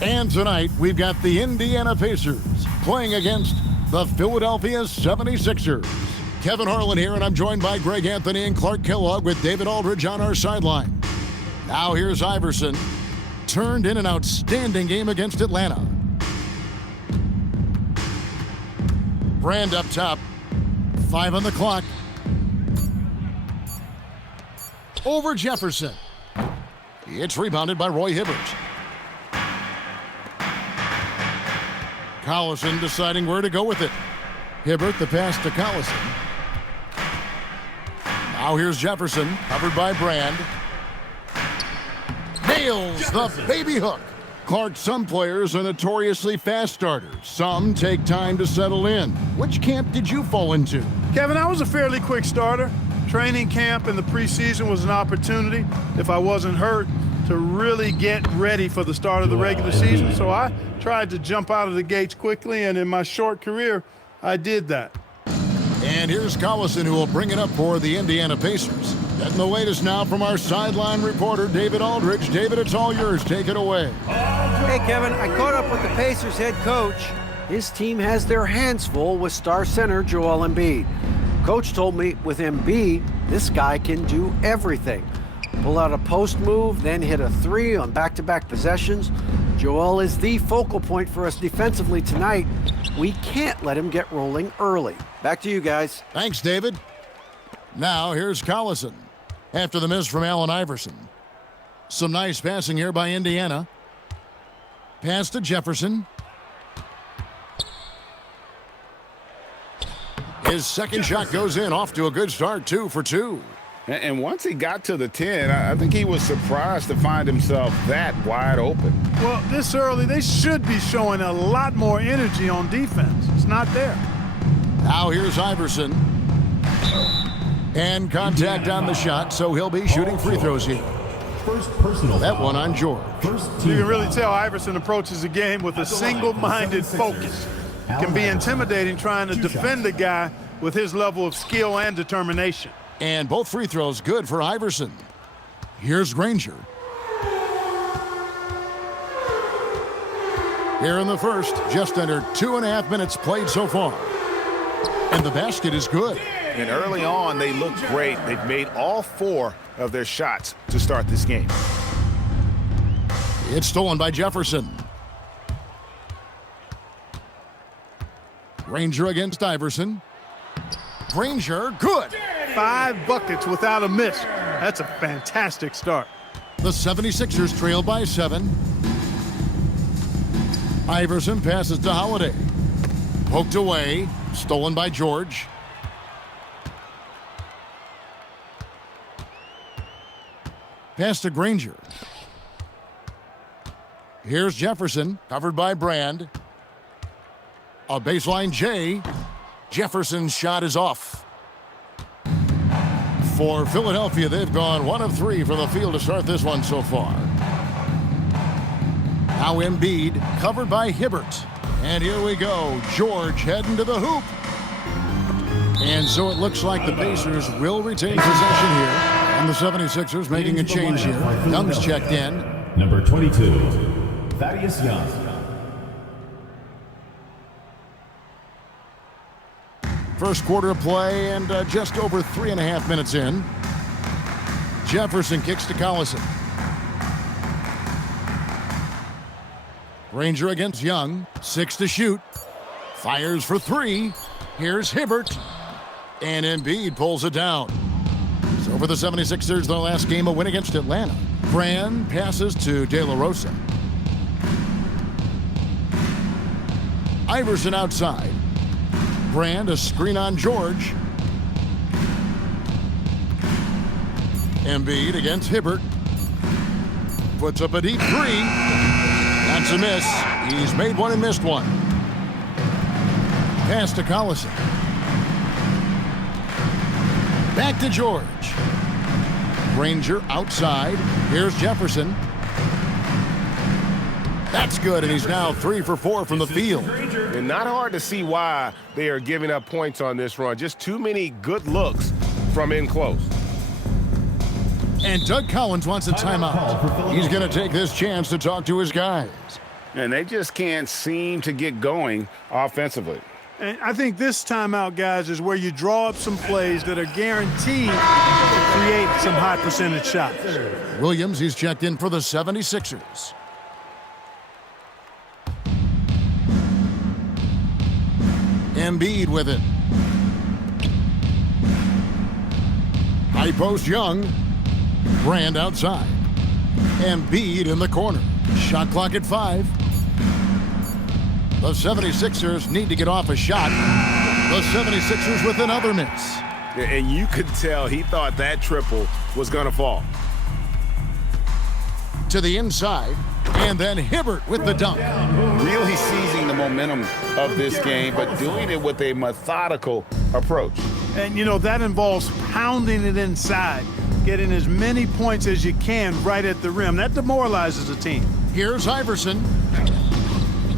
And tonight, we've got the Indiana Pacers playing against the Philadelphia 76ers. Kevin Harlan here, and I'm joined by Greg Anthony and Clark Kellogg with David Aldridge on our sideline. Now here's Iverson. Turned in an outstanding game against Atlanta. Brand up top. 5 on the clock. Over Jefferson. It's rebounded by Roy Hibbert. Collison deciding where to go with it. Hibbert, the pass to Collison. Now here's Jefferson, covered by Brand. Nails the baby hook. Clark, some players are notoriously fast starters. Some take time to settle in. Which camp did you fall into? Kevin, I was a fairly quick starter. Training camp in the preseason was an opportunity, if I wasn't hurt, to really get ready for the start of the regular season. So I tried to jump out of the gates quickly, and in my short career, I did that. And here's Collison, who will bring it up for the Indiana Pacers. Getting the latest now from our sideline reporter, David Aldridge. David, it's all yours. Take it away. Hey, Kevin, I caught up with the Pacers head coach. His team has their hands full with star center Joel Embiid. Coach told me with Embiid, this guy can do everything. Pull out a post move, then hit a three on back-to-back possessions. Joel is the focal point for us defensively tonight. We can't let him get rolling early. Back to you guys. Thanks, David. Now here's Collison. After the miss from Allen Iverson. Some nice passing here by Indiana. Pass to Jefferson. His second shot goes in, off to a good start, 2 for 2. And once he got to the 10, I think he was surprised to find himself that wide open. Well, this early, they should be showing a lot more energy on defense. It's not there. Now here's Iverson. And contact on the shot, so he'll be shooting free throws here. First personal That foul. one on George. You can really tell Iverson approaches the game with a single-minded focus. It can be intimidating trying to defend a guy with his level of skill and determination. And both free throws good for Iverson. Here's Granger. Here in the first, just under 2.5 minutes played so far. And the basket is good. And early on, they looked great. They've made all 4 of their shots to start this game. It's stolen by Jefferson. Granger against Iverson. Granger, good. 5 buckets without a miss. That's a fantastic start. The 76ers trail by 7. Iverson passes to Holiday. Poked away. Stolen by George. Pass to Granger. Here's Jefferson, covered by Brand. A baseline J. Jefferson's shot is off. For Philadelphia, they've gone 1 of 3 from the field to start this one so far. Now Embiid, covered by Hibbert. And here we go. George heading to the hoop. And so it looks like the Pacers will retain possession here. And the 76ers making a change here. Young's checked in. Number 22, Thaddeus Young. First quarter of play and just over 3.5 minutes in. Jefferson kicks to Collison. Granger against Young. 6 to shoot. Fires for 3. Here's Hibbert. And Embiid pulls it down. So for the 76ers, their last game, a win against Atlanta. Brand passes to De La Rosa. Iverson outside. Brand, a screen on George. Embiid against Hibbert. Puts up a deep 3. That's a miss. He's made one and missed one. Pass to Collison. Back to George. Granger outside. Here's Jefferson. That's good, and he's now 3 for 4 from the field. And not hard to see why they are giving up points on this run. Just too many good looks from in close. And Doug Collins wants a timeout. He's going to take this chance to talk to his guys. And they just can't seem to get going offensively. And I think this timeout, guys, is where you draw up some plays that are guaranteed to create some high percentage shots. Williams, he's checked in for the 76ers. Embiid with it. High post Young. Brand outside. Embiid in the corner. Shot clock at 5. The 76ers need to get off a shot. The 76ers with another miss. And you could tell he thought that triple was going to fall. To the inside, and then Hibbert with the dunk. Really seizing the momentum of this game, but doing it with a methodical approach. And, you know, that involves pounding it inside, getting as many points as you can right at the rim. That demoralizes a team. Here's Iverson.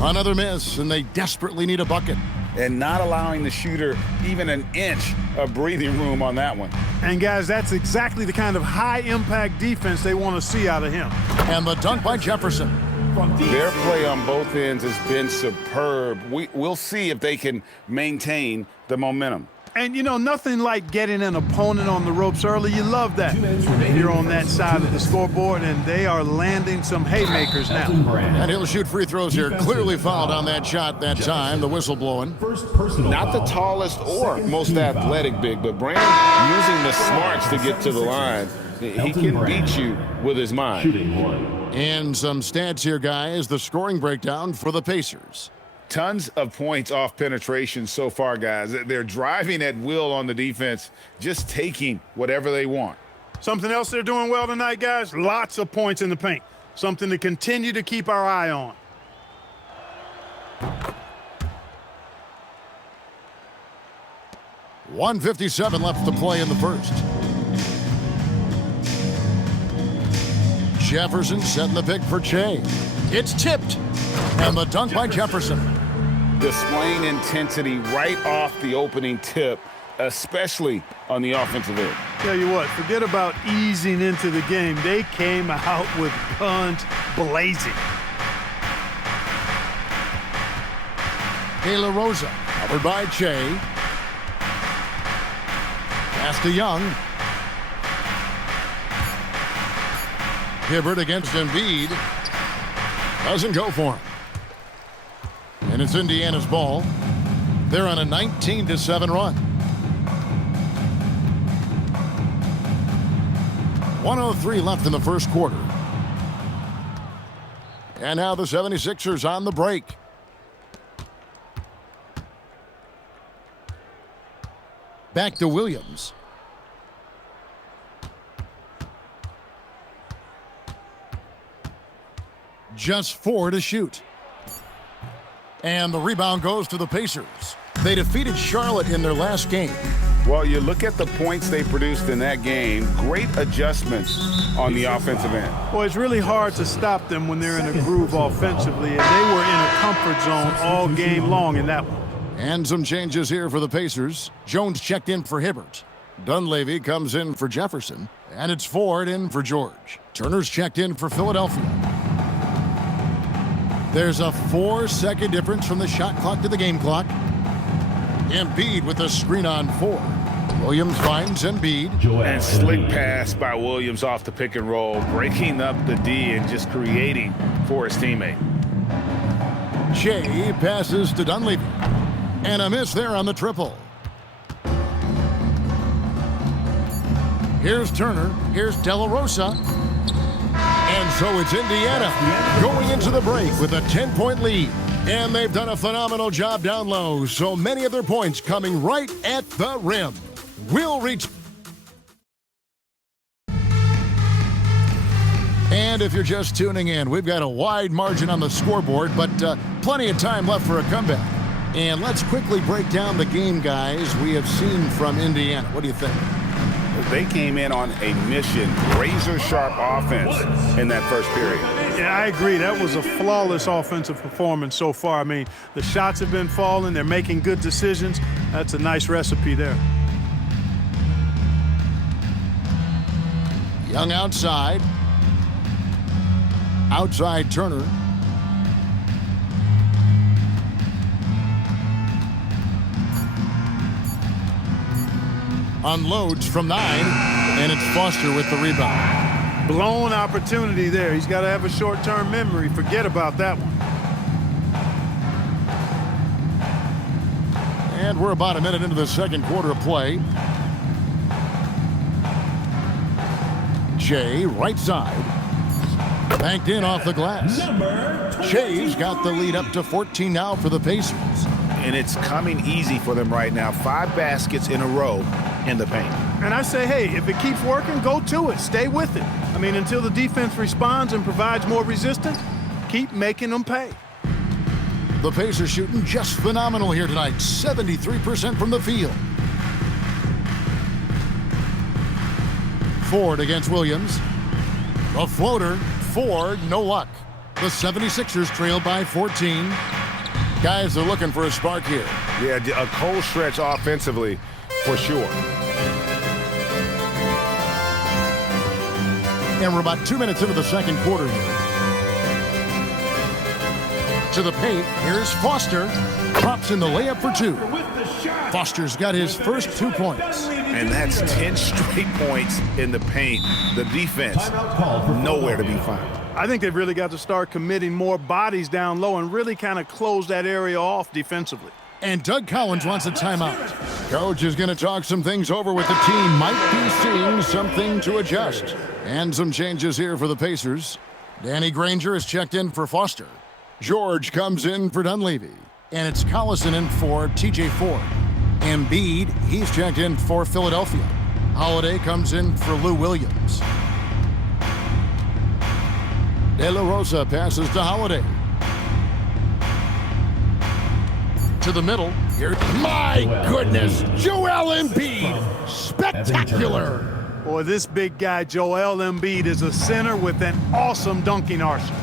Another miss, and they desperately need a bucket. And not allowing the shooter even an inch of breathing room on that one. And, guys, that's exactly the kind of high-impact defense they want to see out of him. And the dunk by Jefferson. Their play on both ends has been superb. We'll see if they can maintain the momentum. And, you know, nothing like getting an opponent on the ropes early. You love that. You're on that side of the scoreboard, and they are landing some haymakers now. And he'll shoot free throws here. Clearly fouled on that shot that time. The whistle blowing. Not the tallest or most athletic big, but Brand using the smarts to get to the line. He can beat you with his mind. And some stats here, guys. The scoring breakdown for the Pacers. Tons of points off penetration so far, guys. They're driving at will on the defense, just taking whatever they want. Something else they're doing well tonight, guys, lots of points in the paint. Something to continue to keep our eye on. .157 left to play in the first. Jefferson setting the pick for Che. It's tipped. And the dunk by Jefferson. Displaying intensity right off the opening tip, especially on the offensive end. Tell you what, forget about easing into the game. They came out with guns blazing. De La Rosa, covered by Che. Pass to Young. Hibbert against Embiid. Doesn't go for him. And it's Indiana's ball. They're on a 19-7 run. 1:03 left in the first quarter. And now the 76ers on the break. Back to Williams. Just 4 to shoot. And the rebound goes to the Pacers. They defeated Charlotte in their last game. Well, you look at the points they produced in that game, great adjustments on the offensive end. Well, it's really hard to stop them when they're in a groove offensively, and they were in a comfort zone all game long in that one. And some changes here for the Pacers. Jones checked in for Hibbert. Dunleavy comes in for Jefferson. And it's Ford in for George. Turner's checked in for Philadelphia. There's a 4-second difference from the shot clock to the game clock. Embiid with a screen on 4. Williams finds Embiid. And slick pass by Williams off the pick and roll, breaking up the D and just creating for his teammate. Che passes to Dunleavy. And a miss there on the triple. Here's Turner. Here's De La Rosa. And so it's Indiana going into the break with a 10-point lead. And they've done a phenomenal job down low. So many of their points coming right at the rim. Will reach. And if you're just tuning in, we've got a wide margin on the scoreboard, but plenty of time left for a comeback. And let's quickly break down the game, guys, we have seen from Indiana. What do you think? They came in on a mission, razor-sharp offense in that first period. Yeah, I agree. That was a flawless offensive performance so far. I mean, the shots have been falling. They're making good decisions. That's a nice recipe there. Young outside. Outside Turner. unloads from 9, and it's Foster with the rebound. Blown opportunity there. He's got to have a short-term memory. Forget about that one. And we're about a minute into the second quarter of play. Jay, right side. Banked in off the glass. Jay's got the lead up to 14 now for the Pacers. And it's coming easy for them right now. 5 baskets in a row in the paint. And I say, hey, if it keeps working, go to it. Stay with it. I mean, until the defense responds and provides more resistance, keep making them pay. The Pacers shooting just phenomenal here tonight. 73% from the field. Ford against Williams. The floater. Ford, no luck. The 76ers trail by 14. Guys are looking for a spark here. Yeah, a cold stretch offensively for sure. And we're about 2 minutes into the second quarter here. To the paint, here's Foster. Drops in the layup for 2. Foster's got his first 2 points. And that's 10 straight points in the paint. The defense, nowhere to be found. I think they've really got to start committing more bodies down low and really kind of close that area off defensively. And Doug Collins wants a timeout. Coach is going to talk some things over with the team. Might be seeing something to adjust. And some changes here for the Pacers. Danny Granger is checked in for Foster. George comes in for Dunleavy. And it's Collison in for TJ Ford. Embiid, he's checked in for Philadelphia. Holiday comes in for Lou Williams. De La Rosa passes to Holiday. To the middle. Here, my goodness, Joel Embiid, spectacular. Boy, this big guy, Joel Embiid, is a center with an awesome dunking arsenal.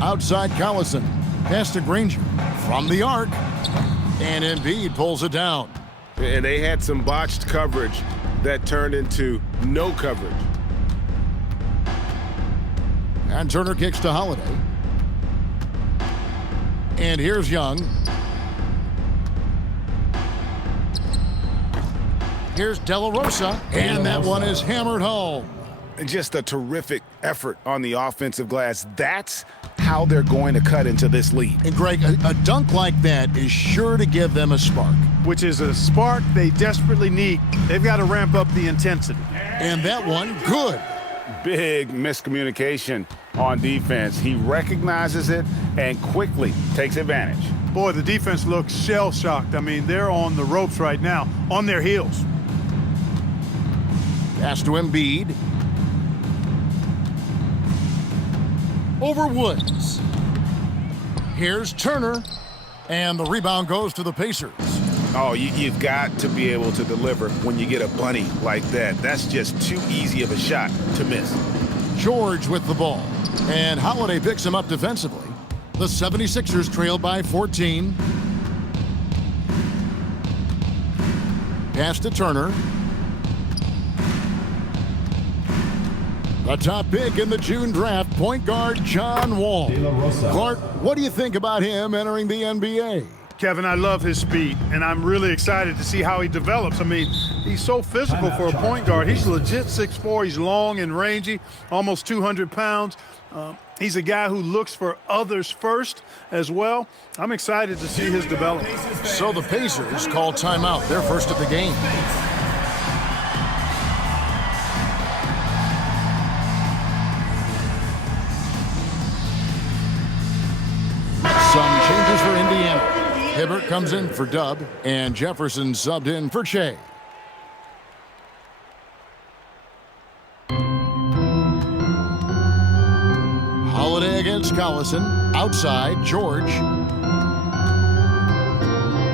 Outside Collison, pass to Granger from the arc, and Embiid pulls it down. And they had some botched coverage that turned into no coverage. And Turner kicks to Holiday. And here's Young. Here's De La Rosa, and that one is hammered home. Just a terrific effort on the offensive glass. That's how they're going to cut into this lead. And Greg, a dunk like that is sure to give them a spark. Which is a spark they desperately need. They've got to ramp up the intensity. And that one, good. Big miscommunication on defense. He recognizes it and quickly takes advantage. Boy, the defense looks shell-shocked. I mean, they're on the ropes right now, on their heels. Pass to Embiid. Over Woods. Here's Turner. And the rebound goes to the Pacers. Oh, you've got to be able to deliver when you get a bunny like that. That's just too easy of a shot to miss. George with the ball. And Holiday picks him up defensively. The 76ers trail by 14. Pass to Turner. The top pick in the June draft, point guard John Wall. Clark, what do you think about him entering the NBA? Kevin, I love his speed, and I'm really excited to see how he develops. I mean, he's so physical for a point guard. He's legit 6'4". He's long and rangy, almost 200 pounds. He's a guy who looks for others first as well. I'm excited to see his development. So the Pacers call timeout. They're first at the game. Some changes for Indiana. Hibbert comes in for Dub, and Jefferson subbed in for Shea. Holiday against Collison. Outside, George.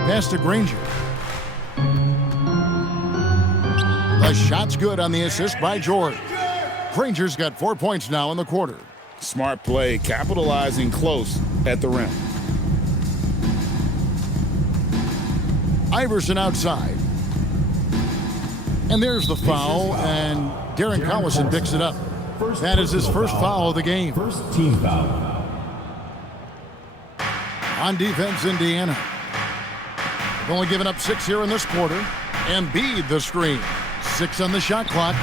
Pass to Granger. The shot's good on the assist by George. Granger's got 4 points now in the quarter. Smart play, capitalizing close at the rim. Iverson outside. And there's the foul, and Darren Collison picks it up. That is his first foul of the game. First team foul. On defense, Indiana. Only giving up 6 here in this quarter. Embiid the screen. 6 on the shot clock.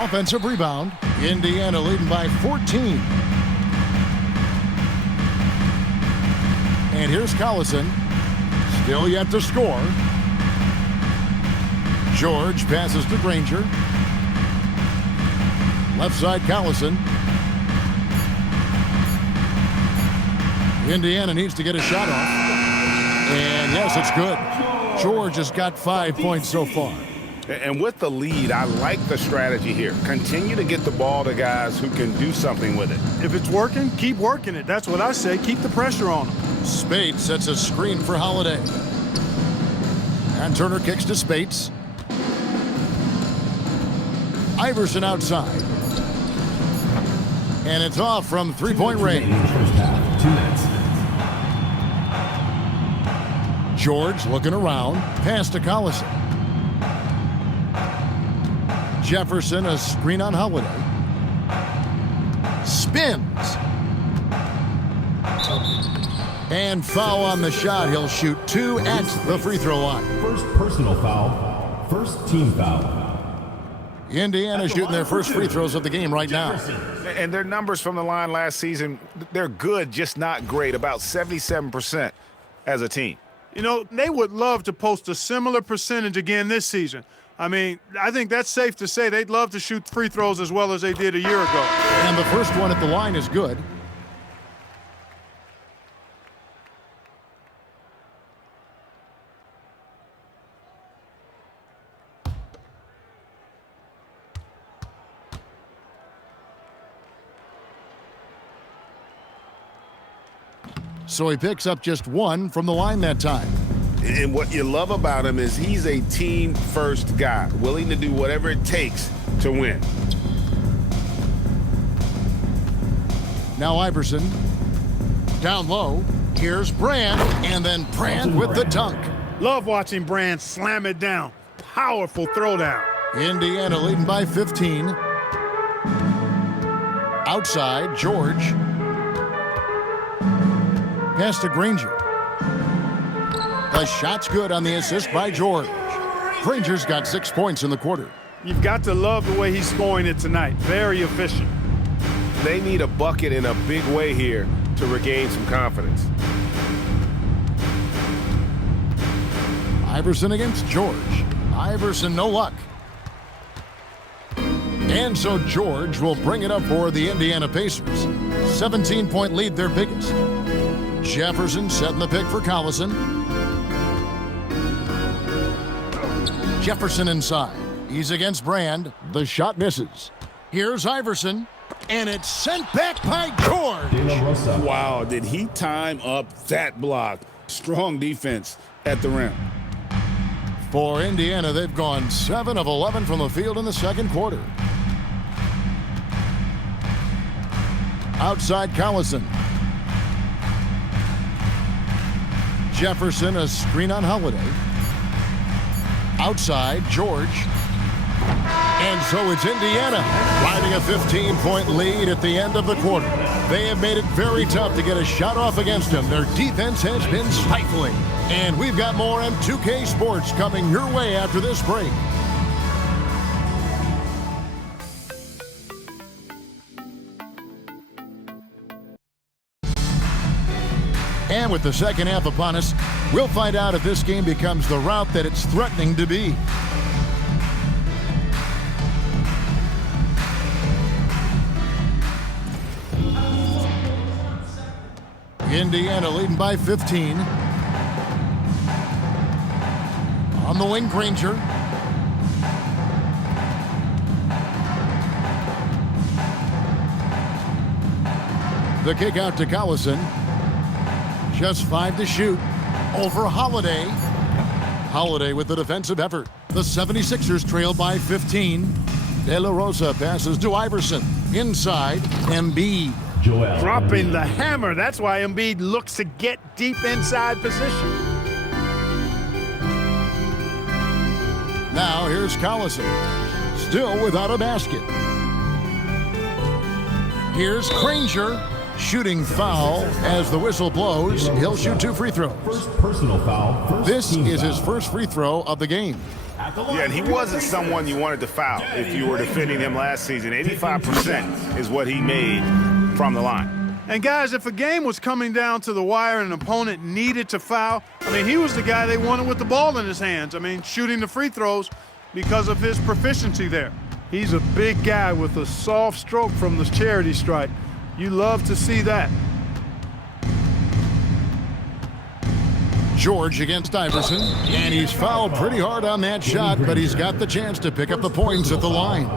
Offensive rebound. Indiana leading by 14. And here's Collison. Still yet to score. George passes to Granger. Left side Collison. Indiana needs to get a shot off. And yes, it's good. George has got 5 points so far. And with the lead, I like the strategy here. Continue to get the ball to guys who can do something with it. If it's working, keep working it. That's what I say. Keep the pressure on them. Speights sets a screen for Holiday. And Turner kicks to Speights. Iverson outside. And it's off from three-point range. First half, 2 minutes. George looking around. Pass to Collison. Jefferson, a screen on Holiday. Spins. And foul on the shot. He'll shoot 2 at the free throw line. First personal foul. First team foul. Indiana shooting their first free throws of the game right now. And their numbers from the line last season, they're good, just not great, about 77% as a team. You know, they would love to post a similar percentage again this season. I mean, I think that's safe to say they'd love to shoot free throws as well as they did a year ago. And the first one at the line is good. So he picks up just 1 from the line that time. And what you love about him is he's a team-first guy, willing to do whatever it takes to win. Now Iverson. Down low. Here's Brand. And then Brand with the dunk. Love watching Brand slam it down. Powerful throwdown. Indiana leading by 15. Outside, George. Pass to Granger. The shot's good on the assist by George. Granger's got 6 points in the quarter. You've got to love the way he's scoring it tonight. Very efficient. They need a bucket in a big way here to regain some confidence. Iverson against George. Iverson, no luck. And so George will bring it up for the Indiana Pacers. 17-point lead, their biggest. Jefferson setting the pick for Collison. Jefferson inside. He's against Brand. The shot misses. Here's Iverson. And it's sent back by George. Wow, did he time up that block? Strong defense at the rim. For Indiana, they've gone 7 of 11 from the field in the second quarter. Outside Collison. Jefferson, a screen on Holiday. Outside, George. And so it's Indiana riding a 15-point lead at the end of the quarter. They have made it very tough to get a shot off against them. Their defense has been stifling. And we've got more M2K Sports coming your way after this break. And with the second half upon us, we'll find out if this game becomes the route that it's threatening to be. Indiana leading by 15. On the wing, Granger. The kick out to Collison. Just 5 to shoot. Over Holiday. Holiday with the defensive effort. The 76ers trail by 15. De La Rosa passes to Iverson. Inside, Embiid. Joel. Dropping the hammer. That's why Embiid looks to get deep inside position. Now here's Collison. Still without a basket. Here's Granger. Shooting foul as the whistle blows. He'll shoot 2 free throws. First personal foul. First This team is foul. his first free throw of the game. Yeah, and he wasn't someone you wanted to foul if you were defending him last season. 85% is what he made from the line. And guys, if a game was coming down to the wire and an opponent needed to foul, I mean, he was the guy they wanted with the ball in his hands. I mean, shooting the free throws because of his proficiency there. He's a big guy with a soft stroke from the charity stripe. You love to see that. George against Iverson, and he's fouled pretty hard on that shot, but he's got the chance to pick up the points at the line.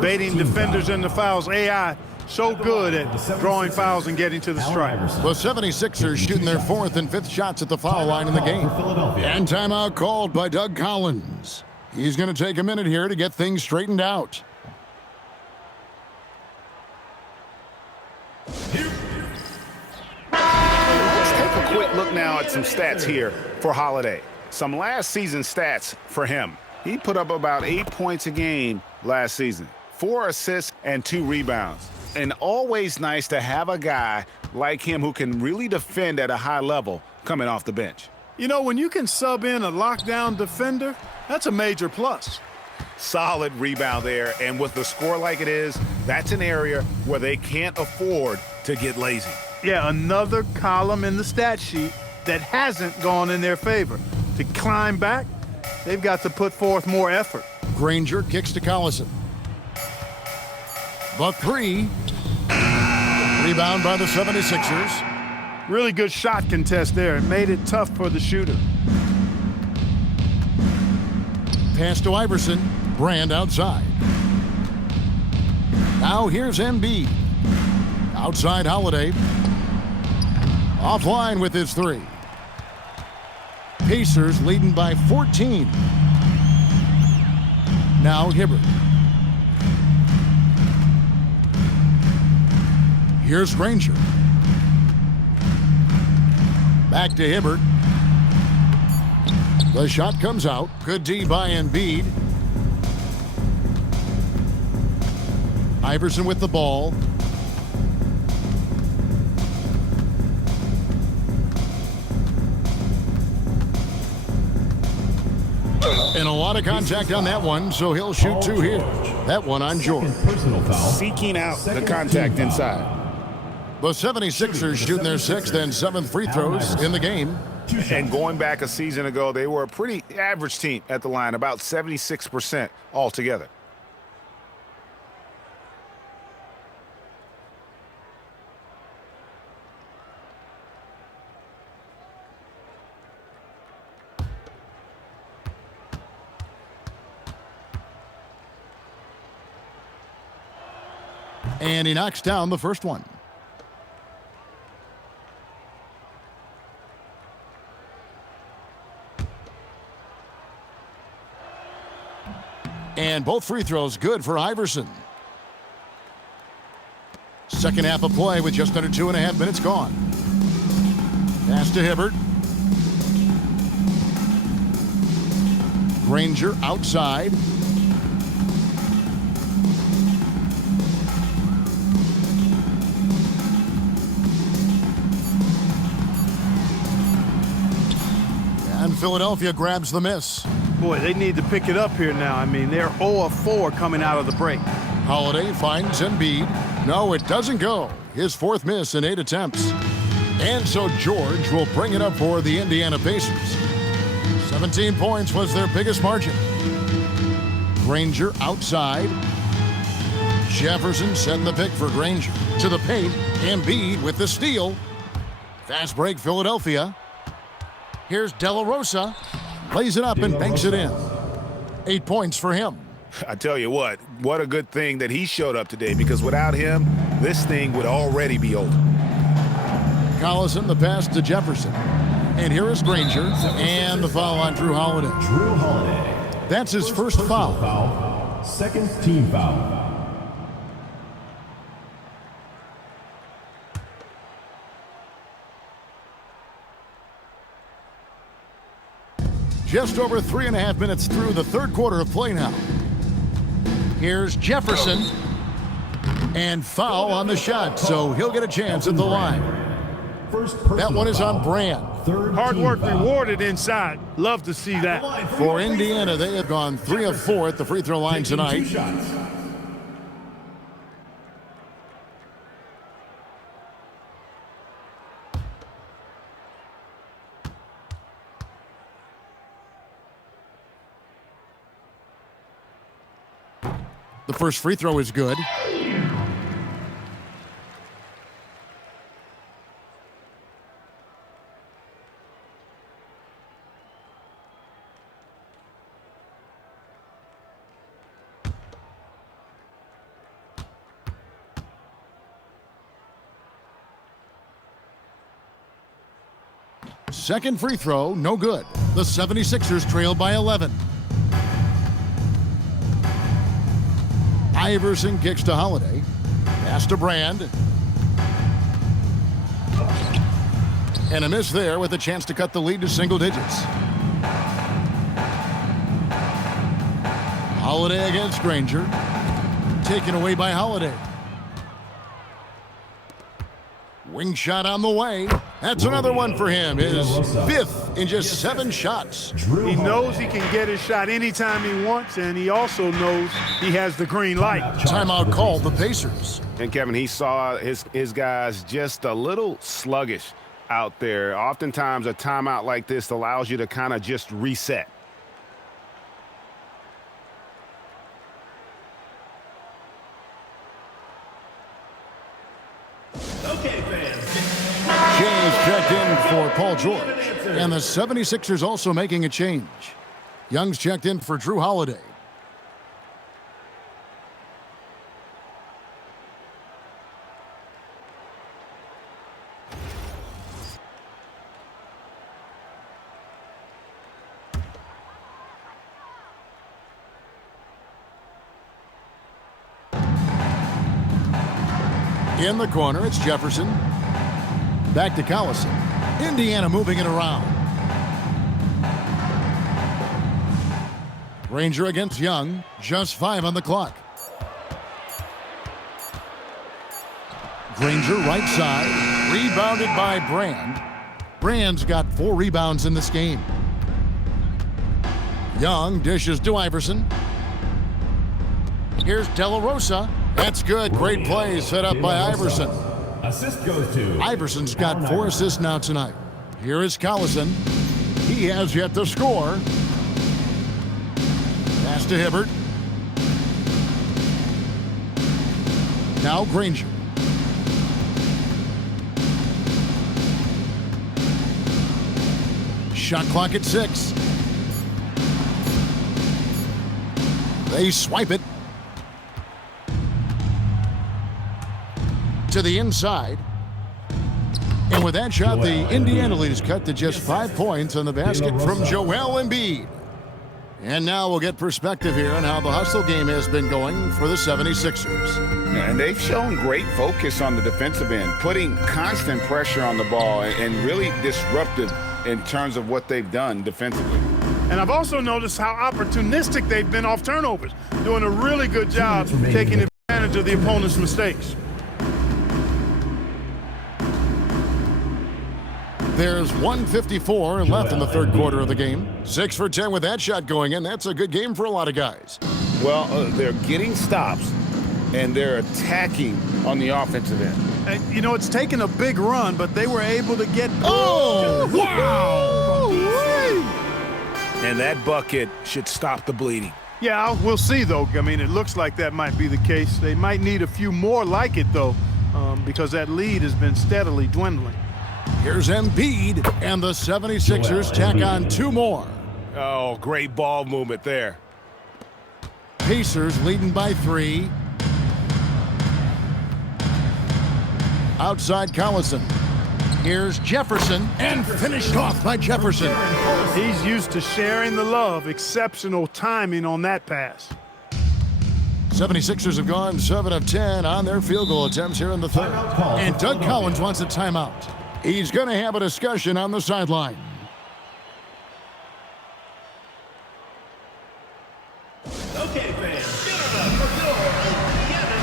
Baiting defenders into fouls. AI so good at drawing fouls and getting to the stripe. The 76ers shooting their 4th and 5th shots at the foul line in the game. And timeout called by Doug Collins. He's going to take a minute here to get things straightened out. Let's take a quick look now at some stats here for Holiday. Some last season stats for him. He put up about 8 points a game last season, 4 assists and 2 rebounds. And always nice to have a guy like him who can really defend at a high level coming off the bench. You know, when you can sub in a lockdown defender, that's a major plus. Solid rebound there, and with the score like it is, that's an area where they can't afford to get lazy. Yeah, another column in the stat sheet that hasn't gone in their favor. To climb back, they've got to put forth more effort. Granger kicks to Collison. The 3. Rebound by the 76ers. Really good shot contest there. It made it tough for the shooter. Pass to Iverson. Brand outside. Now here's Embiid. Outside Holiday. Offline with his 3. Pacers leading by 14. Now Hibbert. Here's Granger. Back to Hibbert. The shot comes out. Good D by Embiid. Iverson with the ball. And a lot of contact on that one, so he'll shoot 2 here. That one on George. Personal foul. Seeking out the contact inside. The 76ers shooting their 6th and 7th free throws in the game. And going back a season ago, they were a pretty average team at the line, about 76% altogether. And he knocks down the first one. And both free throws good for Iverson. Second half of play with just under 2.5 minutes gone. Pass to Hibbert. Granger outside. And Philadelphia grabs the miss. Boy, they need to pick it up here now. I mean, they're 0 of 4 coming out of the break. Holiday finds Embiid. No, it doesn't go. His 4th miss in 8 attempts. And so George will bring it up for the Indiana Pacers. 17 points was their biggest margin. Granger outside. Jefferson setting the pick for Granger. To the paint, Embiid with the steal. Fast break, Philadelphia. Here's De La Rosa. Plays it up and banks it in. 8 points for him. I tell you what a good thing that he showed up today, because without him, this thing would already be over. Collison, the pass to Jefferson. And here is Granger, and the foul on Drew Holiday. Drew Holiday. That's his first foul. Second team foul. Just over 3.5 minutes through the third quarter of play now. Here's Jefferson. And foul on the shot, so he'll get a chance at the line. That one is on Brand. Hard work rewarded inside. Love to see that. For Indiana, they have gone 3 of 4 at the free throw line tonight. The first free throw is good. Second free throw, no good. The 76ers trail by 11. Iverson kicks to Holiday. Pass to Brand. And a miss there with a chance to cut the lead to single digits. Holiday against Granger. Taken away by Holiday. Wing shot on the way. That's another one for him. His 5th in just 7 shots. He knows he can get his shot anytime he wants, and he also knows he has the green light. Timeout called the Pacers. And Kevin, he saw his guys just a little sluggish out there. Oftentimes a timeout like this allows you to kind of just reset. James checked in for Paul George. And the 76ers also making a change. Young's checked in for Drew Holiday. In the corner, it's Jefferson. Back to Collison. Indiana moving it around. Granger against Young. Just 5 on the clock. Granger right side. Rebounded by Brand. Brand's got 4 rebounds in this game. Young dishes to Iverson. Here's De La Rosa. That's good. Great play set up by Iverson. Assist goes to Iverson's got 4 assists now tonight. Here is Collison. He has yet to score. Pass to Hibbert. Now Granger. Shot clock at 6. They swipe it. To the inside. And with that shot, the Indiana lead is cut to just 5 points on the basket from Joel Embiid. And now we'll get perspective here on how the hustle game has been going for the 76ers. And they've shown great focus on the defensive end, putting constant pressure on the ball and really disruptive in terms of what they've done defensively. And I've also noticed how opportunistic they've been off turnovers, doing a really good job taking advantage of the opponent's mistakes. There's 1:54 left in the third quarter of the game. 6 for 10 with that shot going in. That's a good game for a lot of guys. Well, they're getting stops, and they're attacking on the offensive end. And, you know, it's taken a big run, but they were able to get... Oh, wow! And that bucket should stop the bleeding. Yeah, we'll see, though. I mean, it looks like that might be the case. They might need a few more like it, though, because that lead has been steadily dwindling. Here's Embiid, and the 76ers tack on 2 more. Oh, great ball movement there. Pacers leading by 3. Outside Collison. Here's Jefferson, and finished off by Jefferson. He's used to sharing the love. Exceptional timing on that pass. 76ers have gone 7 of 10 on their field goal attempts here in the third. And Doug Collins wants a timeout. He's going to have a discussion on the sideline. Okay, fans, get it up for your Indiana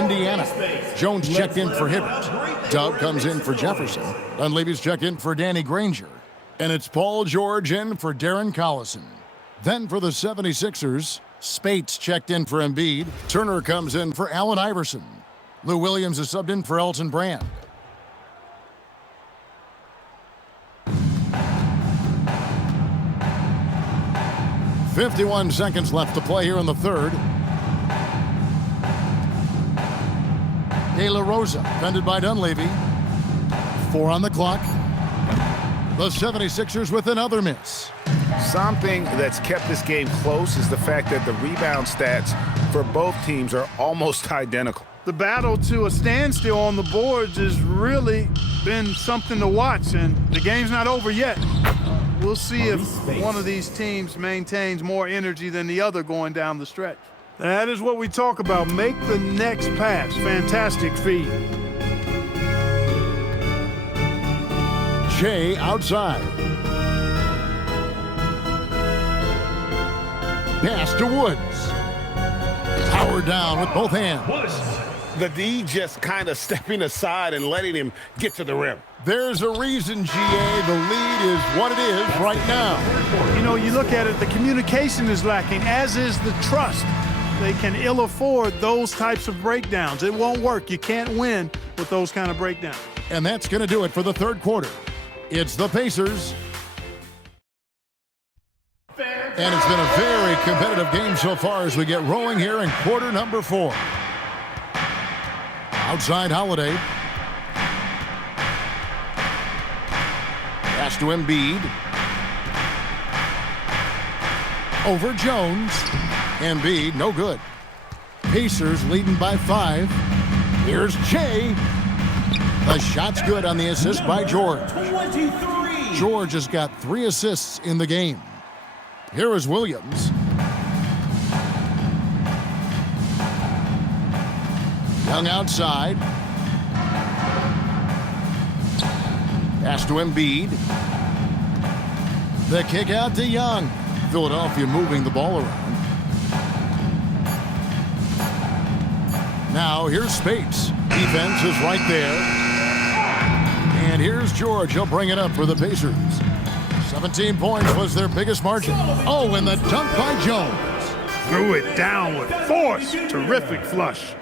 Indiana. Jones checked in for Hibbert. Dub comes in for Jefferson. Dunleavy's checked in for Danny Granger. And it's Paul George in for Darren Collison. Then for the 76ers, Spates checked in for Embiid. Turner comes in for Allen Iverson. Lou Williams is subbed in for Elton Brand. "51 seconds left to play here in the third. De La Rosa, defended by Dunleavy. 4 on the clock. The 76ers with another miss. Something that's kept this game close is the fact that the rebound stats for both teams are almost identical. The battle to a standstill on the boards has really been something to watch, and the game's not over yet. We'll see if one of these teams maintains more energy than the other going down the stretch. That is what we talk about. Make the next pass. Fantastic feed. Shea outside. Pass to Woods. Powered down with both hands. The D just kind of stepping aside and letting him get to the rim. There's a reason, GA, the lead is what it is right now. You know, you look at it, the communication is lacking, as is the trust. They can ill afford those types of breakdowns. It won't work. You can't win with those kind of breakdowns. And that's going to do it for the third quarter. It's the Pacers. And it's been a very competitive game so far as we get rolling here in quarter number 4. Outside Holiday. Pass to Embiid. Over Jones. Embiid, no good. Pacers leading by 5. Here's Jay. The shot's good on the assist by George. 23. George has got 3 assists in the game. Here is Williams. Young outside. Pass to Embiid. The kick out to Young. Philadelphia moving the ball around. Now here's Spates. Defense is right there. And here's George. He'll bring it up for the Pacers. 17 points was their biggest margin. Oh, and the dunk by Jones. Threw it down with force. Terrific flush.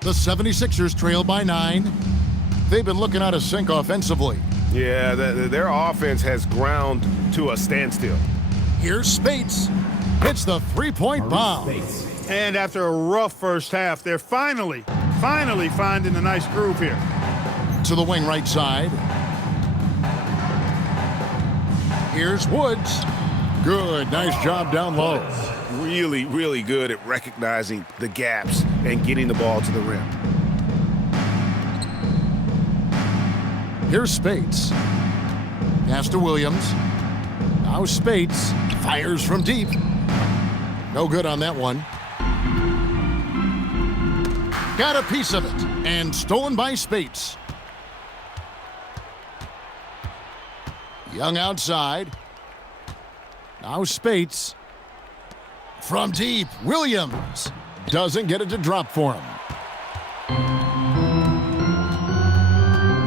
The 76ers trail by 9. They've been looking out of sync offensively. Yeah, their offense has ground to a standstill. Here's Spates. Hits the three-point bomb. And after a rough first half, they're finally finding a nice groove here. To the wing right side. Here's Woods. Good, nice job down low. Really, really good at recognizing the gaps and getting the ball to the rim. Here's Spates. Pass to Williams. Now Spates fires from deep. No good on that one. Got a piece of it and stolen by Spates. Young outside. Now Spates. From deep, Williams doesn't get it to drop for him.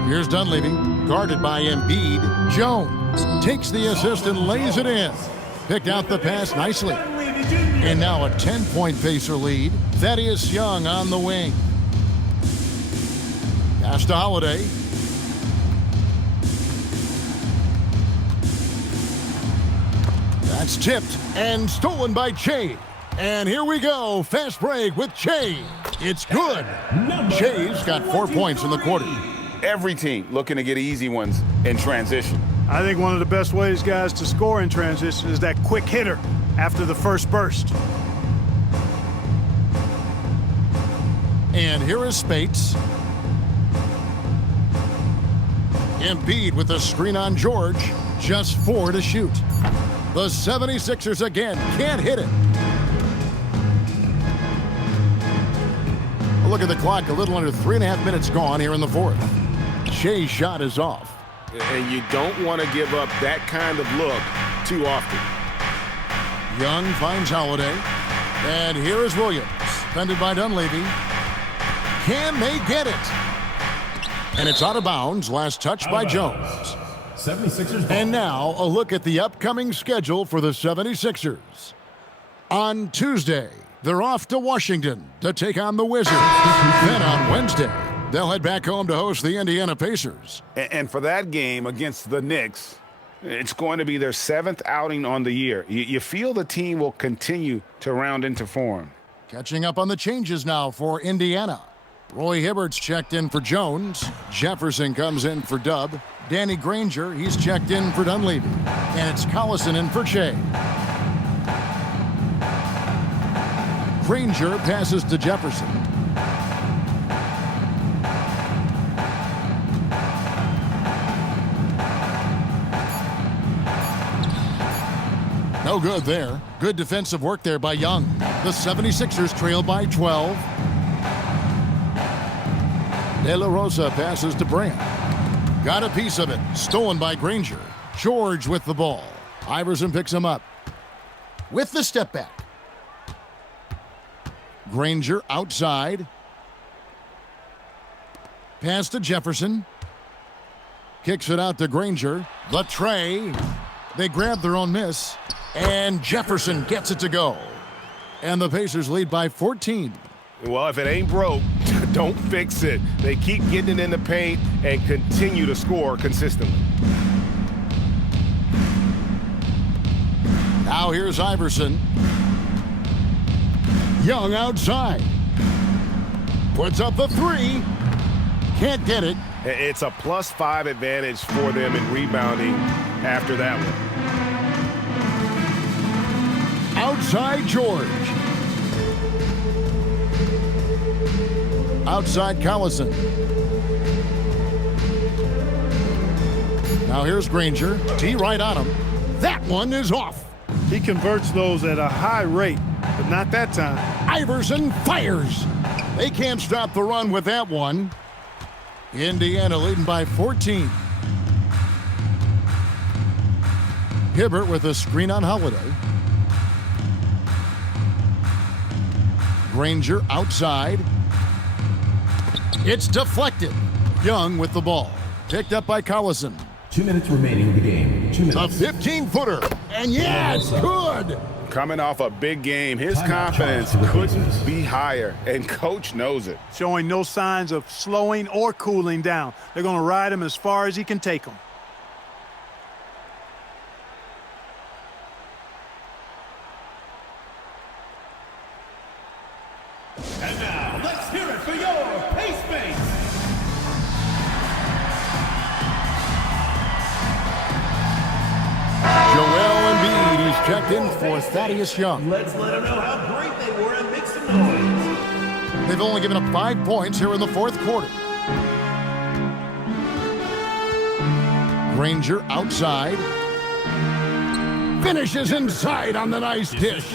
Here's Dunleavy, guarded by Embiid. Jones takes the assist and lays it in. Picked out the pass nicely. And now a 10-point Pacer lead. Thaddeus Young on the wing. Pass to Holiday. That's tipped and stolen by Che. And here we go. Fast break with Che. It's good. Che's got 4 points in the quarter. Every team looking to get easy ones in transition. I think one of the best ways, guys, to score in transition is that quick hitter after the first burst. And here is Spates. Embiid with a screen on George. Just 4 to shoot. The 76ers again can't hit it. A look at the clock, a little under 3.5 minutes gone here in the fourth. Shea's shot is off. And you don't want to give up that kind of look too often. Young finds Holiday. And here is Williams, defended by Dunleavy. Can they get it? And it's out of bounds. Last touch by Jones. 76ers ball. And now a look at the upcoming schedule for the 76ers. On Tuesday, they're off to Washington to take on the Wizards. Then on Wednesday, they'll head back home to host the Indiana Pacers. And for that game against the Knicks, it's going to be their 7th outing on the year. You feel the team will continue to round into form. Catching up on the changes now for Indiana. Roy Hibbert's checked in for Jones. Jefferson comes in for Dub. Danny Granger, he's checked in for Dunleavy. And it's Collison in for Shea. Granger passes to Jefferson. No good there. Good defensive work there by Young. The 76ers trail by 12. De La Rosa passes to Brandt. Got a piece of it. Stolen by Granger. George with the ball. Iverson picks him up. With the step back. Granger outside. Pass to Jefferson. Kicks it out to Granger. The tray. They grab their own miss. And Jefferson gets it to go. And the Pacers lead by 14. Well, if it ain't broke, don't fix it. They keep getting it in the paint and continue to score consistently. Now here's Iverson. Young outside. Puts up the three. Can't get it. It's a +5 advantage for them in rebounding after that one. Outside George. Outside Collison. Now here's Granger. T right on him. That one is off. He converts those at a high rate, but not that time. Iverson fires. They can't stop the run with that one. Indiana leading by 14. Hibbert with a screen on Holiday. Granger outside. It's deflected. Young with the ball. Picked up by Collison. 2 minutes remaining in the game. 2 minutes. A 15-footer. And yeah, it's good. Coming off a big game, his confidence couldn't be higher, and coach knows it. Showing no signs of slowing or cooling down. They're going to ride him as far as he can take them. And now, let's hear it for your Pace Base. Joel Embiid, he's checked in for Thaddeus Young. Let's let them know how great they were and make some noise. They've only given up 5 points here in the fourth quarter. Granger outside. Finishes inside on the nice dish.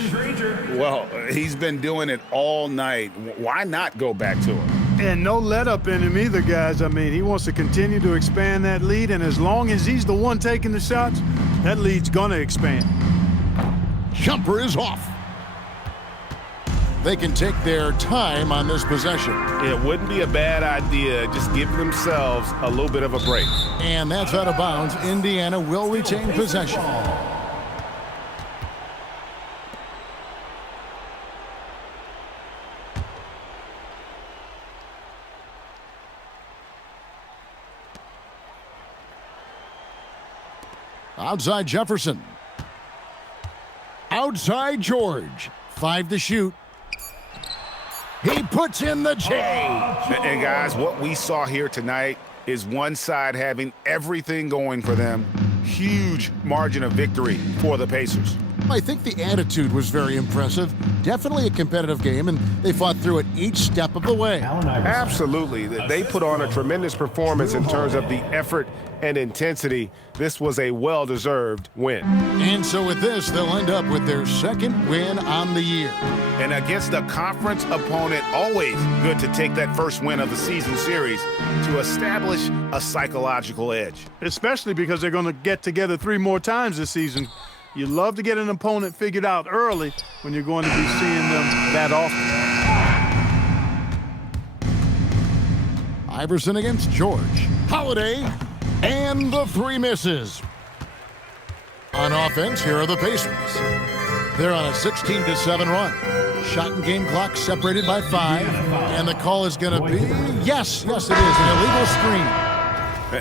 Well, he's been doing it all night. Why not go back to him? And no let up in him either, guys. I mean, he wants to continue to expand that lead, and as long as he's the one taking the shots, that lead's going to expand. Jumper is off. They can take their time on this possession. It wouldn't be a bad idea. Just give themselves a little bit of a break. And that's out of bounds. Indiana will retain possession. Outside Jefferson. Outside George. 5 to shoot. He puts in the J. And guys, what we saw here tonight is one side having everything going for them. Huge margin of victory for the Pacers. I think the attitude was very impressive. Definitely a competitive game, and they fought through it each step of the way. Absolutely. They put on a tremendous performance in terms of the effort and intensity. This was a well-deserved win. And so with this, they'll end up with their second win on the year. And against a conference opponent, always good to take that first win of the season series to establish a psychological edge. Especially because they're going to get together 3 more times this season. You love to get an opponent figured out early when you're going to be seeing them that often. Iverson against George. Holiday, and the three misses. On offense, here are the Pacers. They're on a 16-7 run. Shot and game clock separated by 5, and the call is going to be, yes, it is, an illegal screen.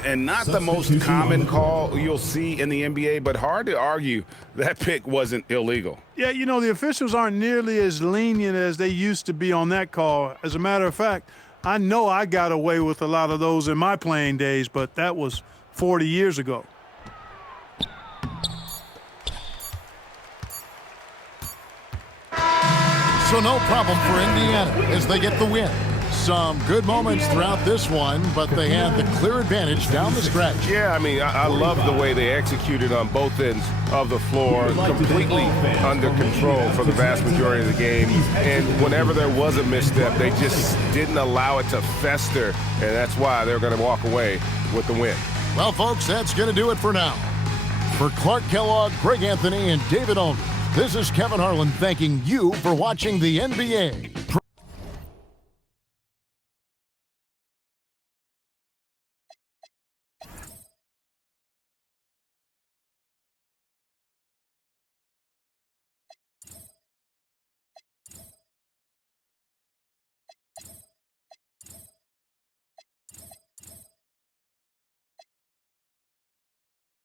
And not the most common call you'll see in the NBA, but hard to argue that pick wasn't illegal. Yeah, you know, the officials aren't nearly as lenient as they used to be on that call. As a matter of fact, I know I got away with a lot of those in my playing days, but that was 40 years ago. So no problem for Indiana as they get the win. Some good moments throughout this one, but they had the clear advantage down the stretch. Yeah, I mean, I love the way they executed on both ends of the floor, completely under control for the vast majority of the game. And whenever there was a misstep, they just didn't allow it to fester, and that's why they're going to walk away with the win. Well, folks, that's going to do it for now. For Clark Kellogg, Greg Anthony, and David Aldridge, this is Kevin Harlan thanking you for watching the NBA.